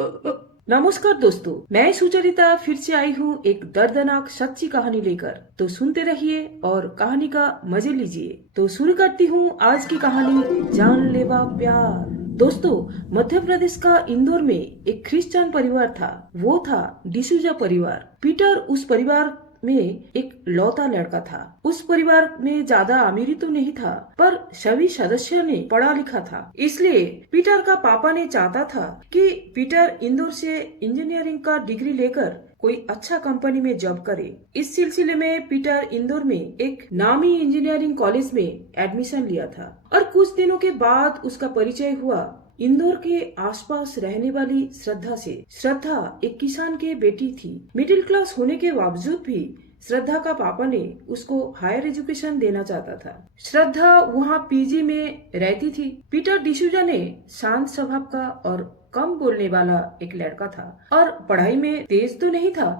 नमस्कार दोस्तों, मैं सुचरिता फिर से आई हूँ एक दर्दनाक सच्ची कहानी लेकर। तो सुनते रहिए और कहानी का मजे लीजिए। तो शुरू करती हूँ आज की कहानी, जानलेवा प्यार। दोस्तों, मध्य प्रदेश का इंदौर में एक क्रिश्चियन परिवार था। वो था डिसूजा परिवार। पीटर उस परिवार में एक लौता लड़का था। उस परिवार में ज्यादा अमीरी तो नहीं था, पर सभी सदस्य ने पढ़ा लिखा था। इसलिए पीटर का पापा ने चाहता था कि पीटर इंदौर से इंजीनियरिंग का डिग्री लेकर कोई अच्छा कंपनी में जॉब करे। इस सिलसिले में पीटर इंदौर में एक नामी इंजीनियरिंग कॉलेज में एडमिशन लिया था और कुछ दिनों के बाद उसका परिचय हुआ इंदौर के आसपास रहने वाली श्रद्धा से। श्रद्धा एक किसान के बेटी थी। मिडिल क्लास होने के बावजूद भी श्रद्धा का पापा ने उसको हायर एजुकेशन देना चाहता था। श्रद्धा वहाँ पीजी में रहती थी। पीटर डिसूजा ने शांत स्वभाव का और कम बोलने वाला एक लड़का था और पढ़ाई में तेज तो नहीं था,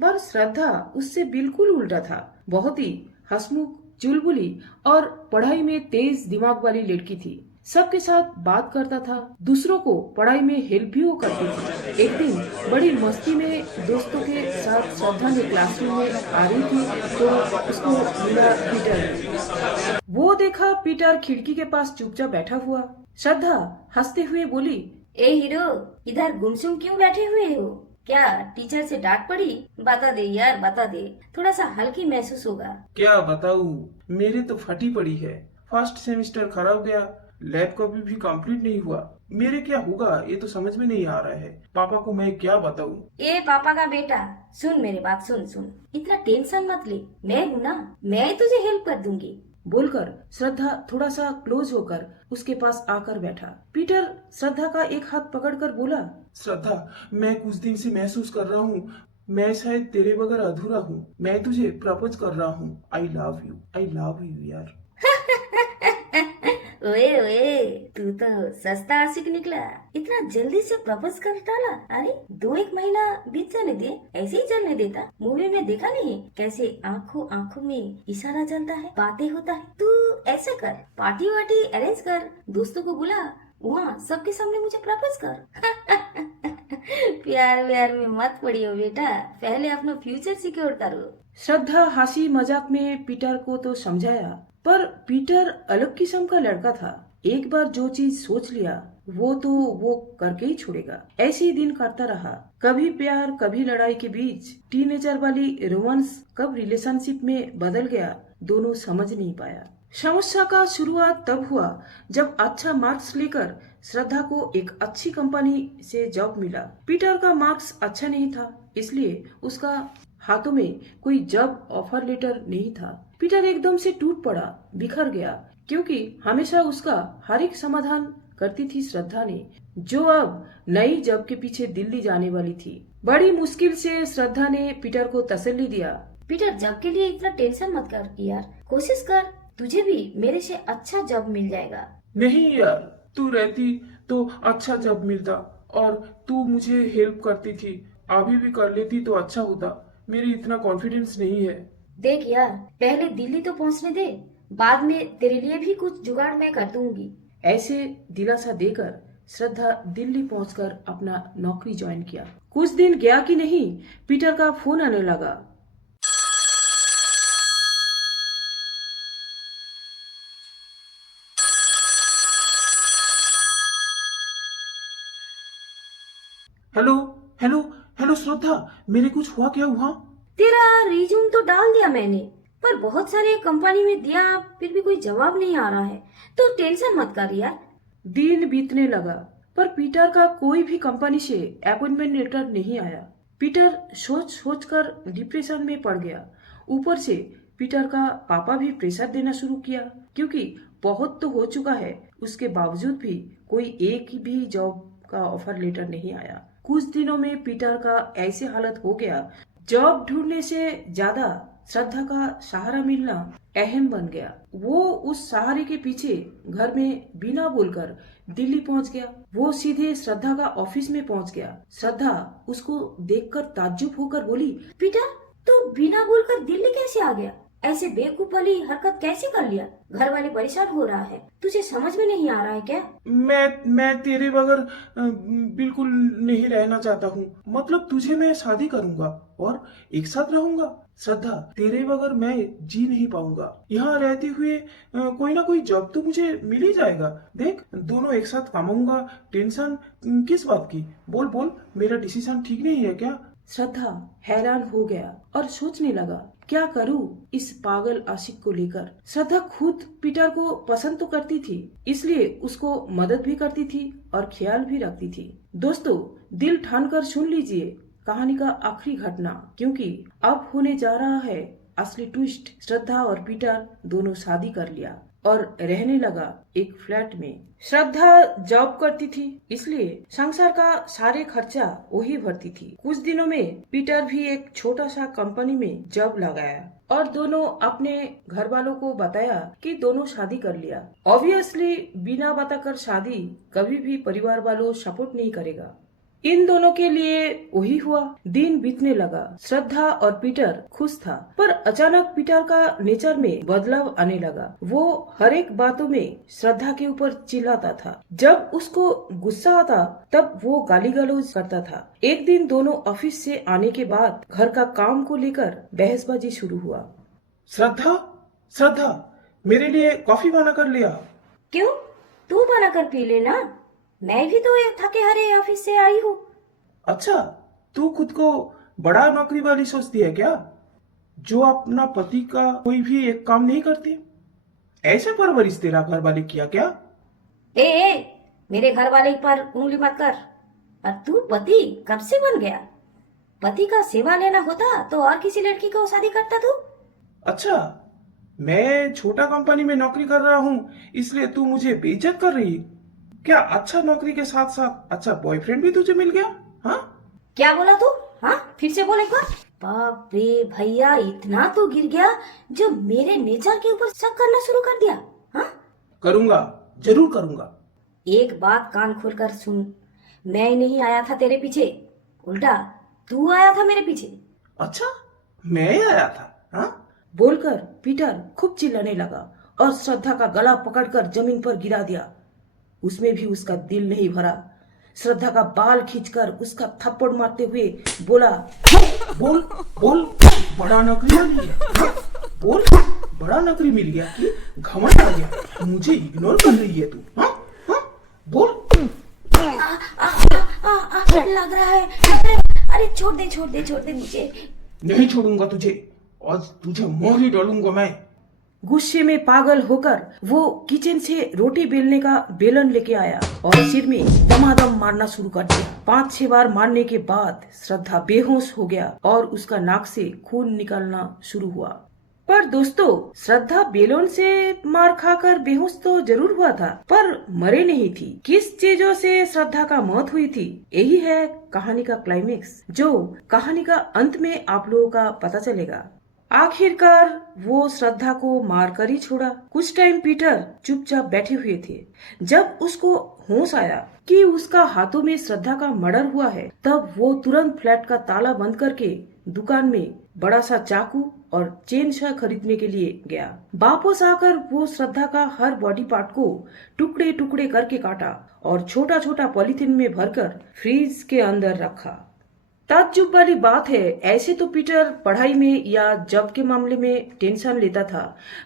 पर श्रद्धा उससे बिल्कुल उल्टा था। बहुत ही हंसमुख, चुलबुली और पढ़ाई में तेज दिमाग वाली लड़की थी। सबके साथ बात करता था, दूसरों को पढ़ाई में हेल्प भी वो करती थी। एक दिन बड़ी मस्ती में दोस्तों के साथ श्रद्धा ने क्लासरूम में आ रही थी तो उसको मिला पीटर। वो देखा पीटर खिड़की के पास चुपचाप बैठा हुआ। श्रद्धा हंसते हुए बोली, ए हीरो, इधर गुमसुम क्यों बैठे हुए हो? क्या टीचर से डांट पड़ी? बता दे यार, बता दे, थोड़ा सा हल्की महसूस होगा। क्या बताऊं, मेरी तो फटी पड़ी है। फर्स्ट सेमेस्टर खराब गया, लैब कॉपी भी कंप्लीट नहीं हुआ। मेरे क्या होगा ये तो समझ में नहीं आ रहा है। पापा को मैं क्या बताऊं? ए पापा का बेटा, सुन मेरी बात, सुन। इतना टेंशन मत ले, मैं हूँ ना, मैं तुझे हेल्प कर दूंगी। बोलकर श्रद्धा थोड़ा सा क्लोज होकर उसके पास आकर बैठा। पीटर श्रद्धा का एक हाथ पकड़कर बोला, श्रद्धा, मैं कुछ दिन से महसूस कर रहा हूँ मैं शायद तेरे बगैर अधूरा हूँ। मैं तुझे प्रपोज कर रहा हूँ। आई लव यू यार। ओए, तू तो सस्ता आशिक निकला। इतना जल्दी से प्रपोज कर डाला? अरे 2-1 महीना बीत जाने दे, ऐसे ही चलने देता। मूवी में देखा नहीं कैसे आंखों में इशारा चलता है, बातें होता है। तू ऐसा कर, पार्टी वार्टी अरेंज कर, दोस्तों को बुला, वहाँ सबके सामने मुझे प्रपोज कर। प्यार में मत पड़ियो बेटा, पहले अपना फ्यूचर सिक्योर करो। श्रद्धा हंसी मजाक में पीटर को तो समझाया, पर पीटर अलग किस्म का लड़का था। एक बार जो चीज सोच लिया वो करके ही छोड़ेगा। ऐसे ही दिन करता रहा, कभी प्यार कभी लड़ाई के बीच टीनेजर वाली रोमांस कब रिलेशनशिप में बदल गया, दोनों समझ नहीं पाया। समस्या का शुरुआत तब हुआ जब अच्छा मार्क्स लेकर श्रद्धा को एक अच्छी कंपनी से जॉब मिला। पीटर का मार्क्स अच्छा नहीं था, इसलिए उसका हाथों में कोई जॉब ऑफर लेटर नहीं था। पीटर एकदम से टूट पड़ा, बिखर गया, क्योंकि हमेशा उसका हर एक समाधान करती थी श्रद्धा ने, जो अब नई जॉब के पीछे दिल्ली जाने वाली थी। बड़ी मुश्किल से श्रद्धा ने पीटर को तसल्ली दिया। पीटर, जॉब के लिए इतना टेंशन मत कर यार, कोशिश कर, तुझे भी मेरे से अच्छा जॉब मिल जाएगा। नहीं यार, तू रहती तो अच्छा जॉब मिलता और तू मुझे हेल्प करती थी। अभी भी कर लेती तो अच्छा होता। मेरी इतना कॉन्फिडेंस नहीं है। देख यार, पहले दिल्ली तो पहुंचने दे, बाद में तेरे लिए भी कुछ जुगाड़ मैं कर दूंगी। ऐसे दिलासा देकर श्रद्धा दिल्ली पहुंचकर अपना नौकरी ज्वाइन किया। कुछ दिन गया कि नहीं, पीटर का फोन आने लगा। हेलो श्रद्धा, मेरे कुछ हुआ? क्या हुआ? तेरा रिज्यूम तो डाल दिया मैंने, पर बहुत सारे कंपनी में दिया, फिर भी कोई जवाब नहीं आ रहा है। तो टेंशन मत कर यार। दिन बीतने लगा, पर पीटर का कोई भी कंपनी से अपॉइंटमेंट लेटर नहीं आया। पीटर सोच कर डिप्रेशन में पड़ गया। ऊपर से पीटर का पापा भी प्रेशर देना शुरू किया, क्योंकि बहुत तो हो चुका है, उसके बावजूद भी कोई एक भी जॉब का ऑफर लेटर नहीं आया। कुछ दिनों में पीटर का ऐसे हालत हो गया, जॉब ढूंढने से ज्यादा श्रद्धा का सहारा मिलना अहम बन गया। वो उस सहारे के पीछे घर में बिना बोलकर दिल्ली पहुंच गया। वो सीधे श्रद्धा का ऑफिस में पहुंच गया। श्रद्धा उसको देखकर ताज्जुब होकर बोली, पीटर, तू बिना बोलकर दिल्ली कैसे आ गया? ऐसे बेवकूफ वाली हरकत कैसे कर लिया? घर वाले परेशान हो रहा है, तुझे समझ में नहीं आ रहा है क्या? मैं तेरे बगैर बिल्कुल नहीं रहना चाहता हूँ। मतलब तुझे मैं शादी करूंगा और एक साथ रहूंगा। श्रद्धा, तेरे बगैर मैं जी नहीं पाऊंगा। यहाँ रहते हुए कोई ना कोई जॉब तो मुझे मिल ही जाएगा। देख, दोनों एक साथ कमाऊंगा। टेंशन किस बात की? बोल बोल, मेरा डिसीजन ठीक नहीं है क्या? श्रद्धा हैरान हो गया और सोचने लगा, क्या करूं इस पागल आशिक को लेकर। श्रद्धा खुद पीटर को पसंद तो करती थी, इसलिए उसको मदद भी करती थी और ख्याल भी रखती थी। दोस्तों, दिल ठानकर सुन लीजिए कहानी का आखिरी घटना, क्योंकि अब होने जा रहा है असली ट्विस्ट। श्रद्धा और पीटर दोनों शादी कर लिया और रहने लगा एक फ्लैट में। श्रद्धा जॉब करती थी, इसलिए संसार का सारे खर्चा वही भरती थी। कुछ दिनों में पीटर भी एक छोटा सा कंपनी में जॉब लगाया और दोनों अपने घर वालों को बताया कि दोनों शादी कर लिया। ऑब्वियसली बिना बताकर शादी कभी भी परिवार वालों सपोर्ट नहीं करेगा। इन दोनों के लिए वही हुआ। दिन बीतने लगा। श्रद्धा और पीटर खुश था, पर अचानक पीटर का नेचर में बदलाव आने लगा। वो हर एक बातों में श्रद्धा के ऊपर चिल्लाता था। जब उसको गुस्सा आता तब वो गाली गलौज करता था। एक दिन दोनों ऑफिस से आने के बाद घर का काम को लेकर बहसबाजी शुरू हुआ। श्रद्धा, श्रद्धा, मेरे लिए कॉफी बना कर ले आ। क्यों? तू बना कर पी लेना, मैं भी तो एक थके हारे ऑफिस से आई हूँ। अच्छा, तू खुद को बड़ा नौकरी वाली सोचती है क्या, जो अपना पति का कोई भी एक काम नहीं करती? ऐसे परवरिश तेरा घर वाले किया क्या? ए, मेरे घर वाले पर उंगली मत कर। और तू पति कब से बन गया? पति का सेवा लेना होता तो और किसी लड़की को शादी करता तू? अच्छा, मैं छोटा कंपनी में नौकरी कर रहा हूँ, इसलिए तू मुझे बेइज्जत कर रही है क्या? अच्छा, नौकरी के साथ साथ अच्छा बॉयफ्रेंड भी तुझे मिल गया? हाँ, क्या बोला तू? हाँ, फिर से बोल एक बार। बाप रे भैया, इतना तो गिर गया जो मेरे नेचर के ऊपर शक करना शुरू कर दिया। हाँ, करूंगा, जरूर करूंगा। एक बात कान खोलकर सुन, मैं नहीं आया था तेरे पीछे, उल्टा तू आया था मेरे पीछे। अच्छा, मैं आया था? हाँ, बोलकर पीटर खूब चिल्लाने लगा और श्रद्धा का गला पकड़कर जमीन पर गिरा दिया। उसमें भी उसका दिल नहीं भरा। श्रद्धा का बाल खींचकर उसका थप्पड़ मारते हुए बोला, बोल बोल, बड़ा नौकरी वाली है। बोल, बड़ा नौकरी मिल गया कि घमंड आ गया? मुझे इग्नोर कर रही है तू? हाँ हाँ, बोल। लग रहा है। अरे छोड़ दे मुझे। नहीं छोड़ूंगा तुझे, आज तुझे मार ही डालूंगा मैं। गुस्से में पागल होकर वो किचन से रोटी बेलने का बेलन लेके आया और सिर में दमादम मारना शुरू कर दिया। 5-6 बार मारने के बाद श्रद्धा बेहोश हो गया और उसका नाक से खून निकलना शुरू हुआ। पर दोस्तों, श्रद्धा बेलन से मार खाकर बेहोश तो जरूर हुआ था, पर मरे नहीं थी। किस चीजों से श्रद्धा का मौत हुई थी, यही है कहानी का क्लाइमेक्स, जो कहानी का अंत में आप लोगों का पता चलेगा। आखिरकार वो श्रद्धा को मार कर ही छोड़ा। कुछ टाइम पीटर चुपचाप बैठे हुए थे। जब उसको होश आया कि उसका हाथों में श्रद्धा का मर्डर हुआ है, तब वो तुरंत फ्लैट का ताला बंद करके दुकान में बड़ा सा चाकू और चेन शा खरीदने के लिए गया। वापस आकर वो श्रद्धा का हर बॉडी पार्ट को टुकड़े टुकड़े करके काटा और छोटा छोटा पॉलीथिन में भरकर फ्रीज के अंदर रखा। ताज्जुब वाली बात है, ऐसे तो पीटर पढ़ाई में या जॉब के मामले में टेंशन लेता था,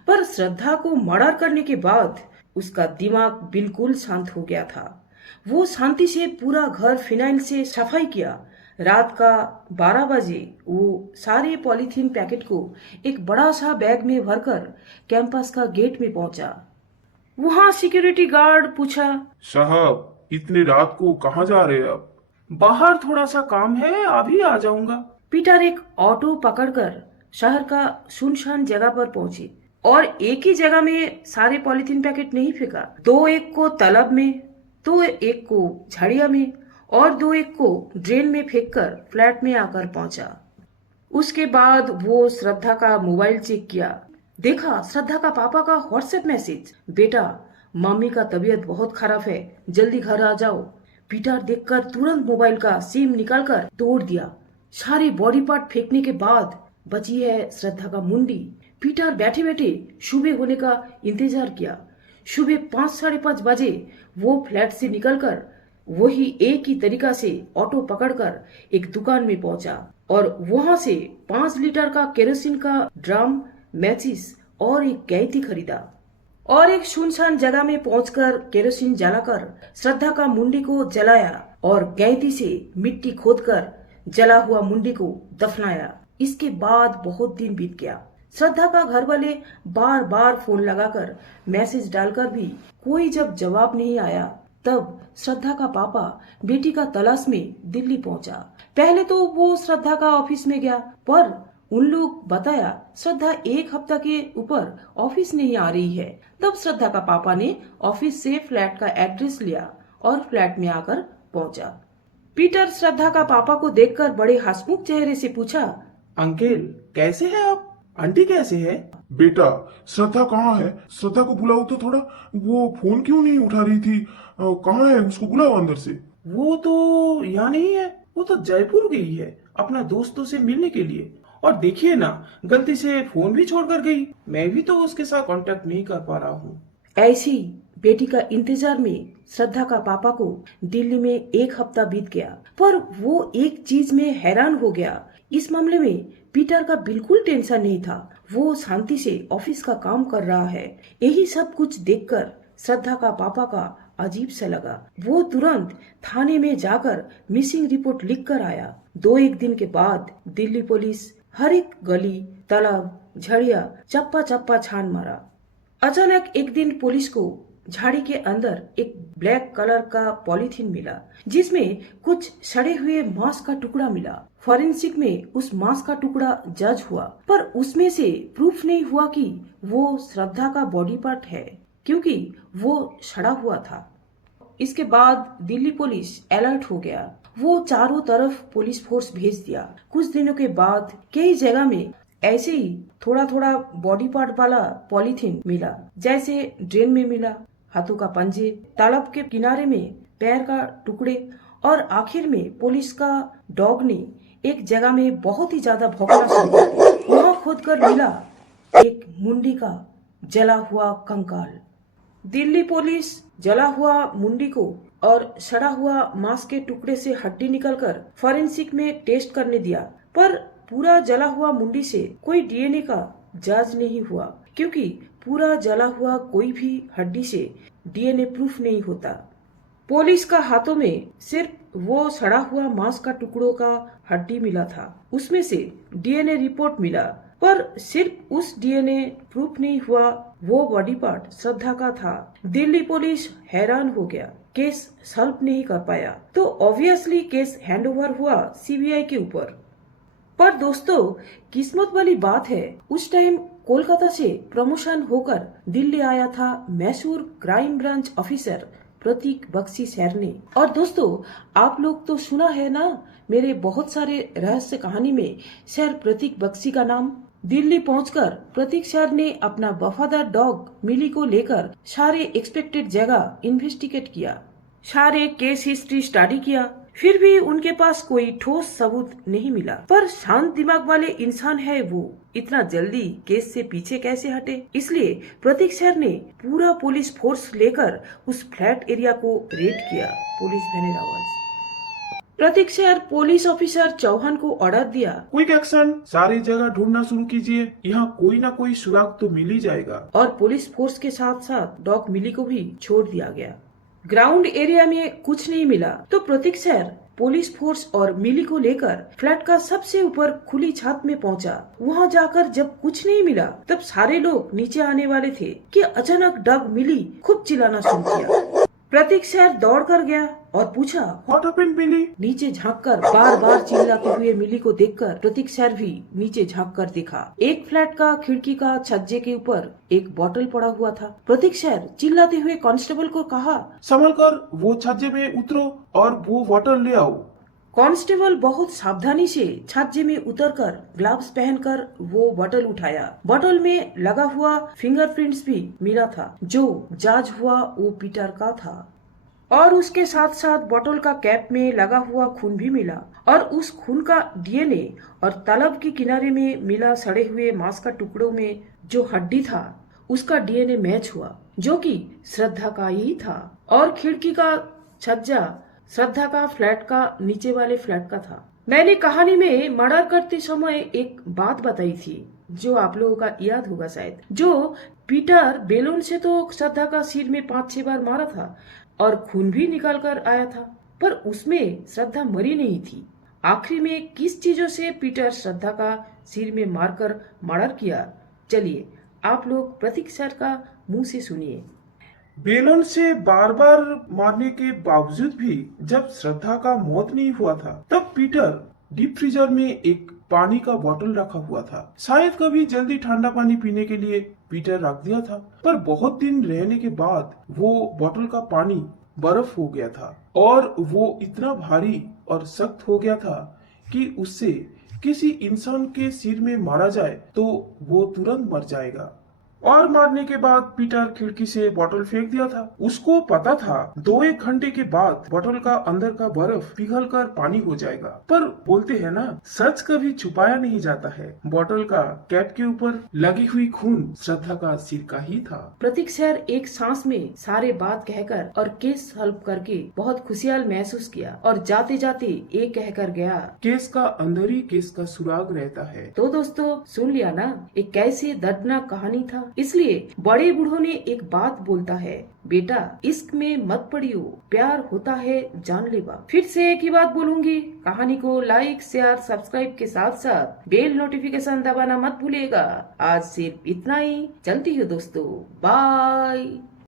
पर श्रद्धा को मर्डर करने के बाद उसका दिमाग बिल्कुल शांत हो गया था। वो शांति से पूरा घर फिनाइल से सफाई किया। रात का 12 बजे वो सारे पॉलीथीन पैकेट को एक बड़ा सा बैग में भरकर कैंपस का गेट में पहुंचा। वहाँ सिक्योरिटी गार्ड पूछा, साहब, इतनी रात को कहाँ जा रहे हैं आप? बाहर थोड़ा सा काम है, अभी आ जाऊंगा। पीटर एक ऑटो पकड़कर शहर का सुनसान जगह पर पहुंचे और एक ही जगह में सारे पॉलीथीन पैकेट नहीं फेंका। 2 एक को तालाब में, 2 एक को झाड़िया में और 2 एक को ड्रेन में फेंककर फ्लैट में आकर पहुंचा। उसके बाद वो श्रद्धा का मोबाइल चेक किया। देखा श्रद्धा का पापा का व्हाट्सएप मैसेज, बेटा मम्मी का तबीयत बहुत खराब है, जल्दी घर आ जाओ। पीटर देखकर तुरंत मोबाइल का सिम निकालकर तोड़ दिया। सारे बॉडी पार्ट फेंकने के बाद बची है श्रद्धा का मुंडी। पीटर बैठे बैठे सुबह होने का इंतजार किया। सुबह 5-5:30 बजे वो फ्लैट से निकलकर वही एक ही तरीका से ऑटो पकड़कर एक दुकान में पहुंचा और वहां से 5 लीटर का केरोसिन का ड्रम, मैचिस और एक गैंती खरीदा और एक सुनसान जगह में पहुंचकर केरोसिन जलाकर श्रद्धा का मुंडी को जलाया और गैंती से मिट्टी खोदकर जला हुआ मुंडी को दफनाया। इसके बाद बहुत दिन बीत गया। श्रद्धा का घर वाले बार बार फोन लगाकर मैसेज डालकर भी कोई जब जवाब नहीं आया, तब श्रद्धा का पापा बेटी का तलाश में दिल्ली पहुंचा। पहले तो वो श्रद्धा का ऑफिस में गया, पर उन लोग बताया श्रद्धा 1 हफ्ता के ऊपर ऑफिस नहीं आ रही है। तब श्रद्धा का पापा ने ऑफिस से फ्लैट का एड्रेस लिया और फ्लैट में आकर पहुंचा। पीटर श्रद्धा का पापा को देखकर बड़े हंसमुख चेहरे से पूछा, अंकल कैसे हैं आप? आंटी कैसे है? बेटा, श्रद्धा कहाँ है? श्रद्धा को बुलाओ तो थोड़ा। वो फोन क्यों नहीं उठा रही थी? कहाँ है? उसको बुलाओ अंदर से। वो तो यहाँ नहीं है, वो तो जयपुर गई है अपना दोस्तों से मिलने के लिए। और देखिए ना, गलती से फोन भी छोड़कर गई। मैं भी तो उसके साथ कांटेक्ट नहीं कर पा रहा हूँ। ऐसी बेटी का इंतजार में श्रद्धा का पापा को दिल्ली में 1 हफ्ता बीत गया, पर वो एक चीज में हैरान हो गया। इस मामले में पीटर का बिल्कुल टेंशन नहीं था। वो शांति से ऑफिस का काम कर रहा है। यही सब कुछ देखकर श्रद्धा का पापा का अजीब सा लगा। वो तुरंत थाने में जाकर मिसिंग रिपोर्ट लिख कर आया। 2-1 दिन के बाद दिल्ली पुलिस हर एक गली, तालाब, झड़िया चप्पा चप्पा छान मारा। अचानक एक दिन पुलिस को झाड़ी के अंदर एक ब्लैक कलर का पॉलीथीन मिला, जिसमें कुछ सड़े हुए मांस का टुकड़ा मिला। फॉरेंसिक में उस मांस का टुकड़ा जज हुआ, पर उसमें से प्रूफ नहीं हुआ कि वो श्रद्धा का बॉडी पार्ट है, क्योंकि वो सड़ा हुआ था। इसके बाद दिल्ली पुलिस अलर्ट हो गया। वो चारों तरफ पुलिस फोर्स भेज दिया। कुछ दिनों के बाद कई जगह में ऐसे ही थोड़ा थोड़ा बॉडी पार्ट वाला पॉलीथीन मिला, जैसे ड्रेन में मिला, हाथों का पंजे, तालाब के किनारे में पैर का टुकड़े, और आखिर में पुलिस का डॉग ने एक जगह में बहुत ही ज्यादा भौंकना शुरू कर दिया। वहाँ खोदकर मिला एक मुंडी का जला हुआ कंकाल। दिल्ली पुलिस जला हुआ मुंडी को और सड़ा हुआ मांस के टुकड़े से हड्डी निकलकर फॉरेंसिक में टेस्ट करने दिया, पर पूरा जला हुआ मुंडी से कोई डीएनए का जांच नहीं हुआ, क्योंकि पूरा जला हुआ कोई भी हड्डी से डीएनए प्रूफ नहीं होता। पुलिस का हाथों में सिर्फ वो सड़ा हुआ मांस का टुकड़ों का हड्डी मिला था। उसमें से डीएनए रिपोर्ट मिला, पर सिर्फ उस डीएनए प्रूफ नहीं हुआ वो बॉडी पार्ट श्रद्धा का था। दिल्ली पुलिस हैरान हो गया, केस सॉल्व नहीं कर पाया, तो ऑब्वियसली केस हैंडओवर हुआ सीबीआई के ऊपर। पर दोस्तों, किस्मत वाली बात है, उस टाइम कोलकाता से प्रमोशन होकर दिल्ली आया था मैसूर क्राइम ब्रांच ऑफिसर प्रतीक बख्शी सर ने। और दोस्तों, आप लोग तो सुना है ना मेरे बहुत सारे रहस्य कहानी में सर प्रतीक बख्शी का नाम। दिल्ली पहुंचकर प्रतीक सर ने अपना वफादार डॉग मिली को लेकर सारे एक्सपेक्टेड जगह इन्वेस्टिगेट किया, सारे केस हिस्ट्री स्टडी किया, फिर भी उनके पास कोई ठोस सबूत नहीं मिला। पर शांत दिमाग वाले इंसान है वो, इतना जल्दी केस से पीछे कैसे हटे? इसलिए प्रतीक सर ने पूरा पुलिस फोर्स लेकर उस फ्लैट एरिया को रेड किया। पुलिस बहने आवाज। प्रतीक सर पुलिस ऑफिसर चौहान को ऑर्डर दिया, क्विक एक्शन, सारी जगह ढूंढना शुरू कीजिए, यहाँ कोई ना कोई सुराग तो मिल ही जाएगा। और पुलिस फोर्स के साथ साथ डॉग मिली को भी छोड़ दिया गया। ग्राउंड एरिया में कुछ नहीं मिला, तो प्रतीक सर पुलिस फोर्स और मिली को लेकर फ्लैट का सबसे ऊपर खुली छत में पहुंचा। वहां जाकर जब कुछ नहीं मिला, तब सारे लोग नीचे आने वाले थे कि अचानक डॉग मिली खूब चिल्लाना शुरू किया। प्रतीक सर दौड़ कर गया और पूछा, व्हाट हैपेंड मिली? नीचे झांककर बार बार चिल्लाते हुए मिली को देखकर प्रतीक सर भी नीचे झांककर देखा। एक फ्लैट का खिड़की का छज्जे के ऊपर एक बोतल पड़ा हुआ था। प्रतीक सर चिल्लाते हुए कांस्टेबल को कहा, संभल कर वो छज्जे में उतरो और वो बोतल ले आओ। कांस्टेबल बहुत सावधानी से छज्जे में उतरकर ग्लव्स पहनकर वो बोतल उठाया। बोतल में लगा हुआ फिंगरप्रिंट्स भी मिला था, जो जांच हुआ वो पीटर का था। और उसके साथ साथ बोतल का कैप में लगा हुआ खून भी मिला। और उस खून का डीएनए और तालाब के किनारे में मिला सड़े हुए मांस का टुकड़ों में जो हड्डी था उसका डीएनए मैच हुआ, जो कि श्रद्धा का ही था। और खिड़की का छज्जा श्रद्धा का फ्लैट का नीचे वाले फ्लैट का था। मैंने कहानी में मर्डर करते समय एक बात बताई थी जो आप लोगों का याद होगा शायद, जो पीटर बेलून से तो श्रद्धा का सिर में 5-6 बार मारा था और खून भी निकाल कर आया था, पर उसमें श्रद्धा मरी नहीं थी। आखिरी में किस चीजों से पीटर श्रद्धा का सिर में मारकर मर्डर किया, चलिए आप लोग प्रतीक सर का मुंह से सुनिए। बेलन से बार बार मारने के बावजूद भी जब श्रद्धा का मौत नहीं हुआ था, तब पीटर डीप फ्रीजर में एक पानी का बोतल रखा हुआ था। शायद कभी जल्दी ठंडा पानी पीने के लिए पीटर रख दिया था, पर बहुत दिन रहने के बाद वो बोतल का पानी बर्फ हो गया था और वो इतना भारी और सख्त हो गया था कि उससे किसी इंसान के सिर में मारा जाए तो वो तुरंत मर जाएगा। और मारने के बाद पीटर खिड़की से बोतल फेंक दिया था। उसको पता था 2-1 घंटे के बाद बोतल का अंदर का बर्फ पिघल कर पानी हो जाएगा। पर बोलते हैं ना, सच कभी छुपाया नहीं जाता है। बोतल का कैप के ऊपर लगी हुई खून श्रद्धा का सिर का ही था। प्रतीक सर एक सांस में सारे बात कहकर और केस हल्प करके बहुत खुशहाल महसूस किया और जाते जाते ये कहकर गया, केस का अंदर ही केस का सुराग रहता है। तो दोस्तों सुन लिया ना, एक कैसे दर्दनाक कहानी था। इसलिए बड़े बूढ़ों ने एक बात बोलता है, बेटा इश्क में मत पड़ियो, प्यार होता है जानलेवा। फिर से एक ही बात बोलूंगी, कहानी को लाइक शेयर सब्सक्राइब के साथ साथ बेल नोटिफिकेशन दबाना मत भूलिएगा। आज सिर्फ इतना ही, चलती हूँ दोस्तों, बाय।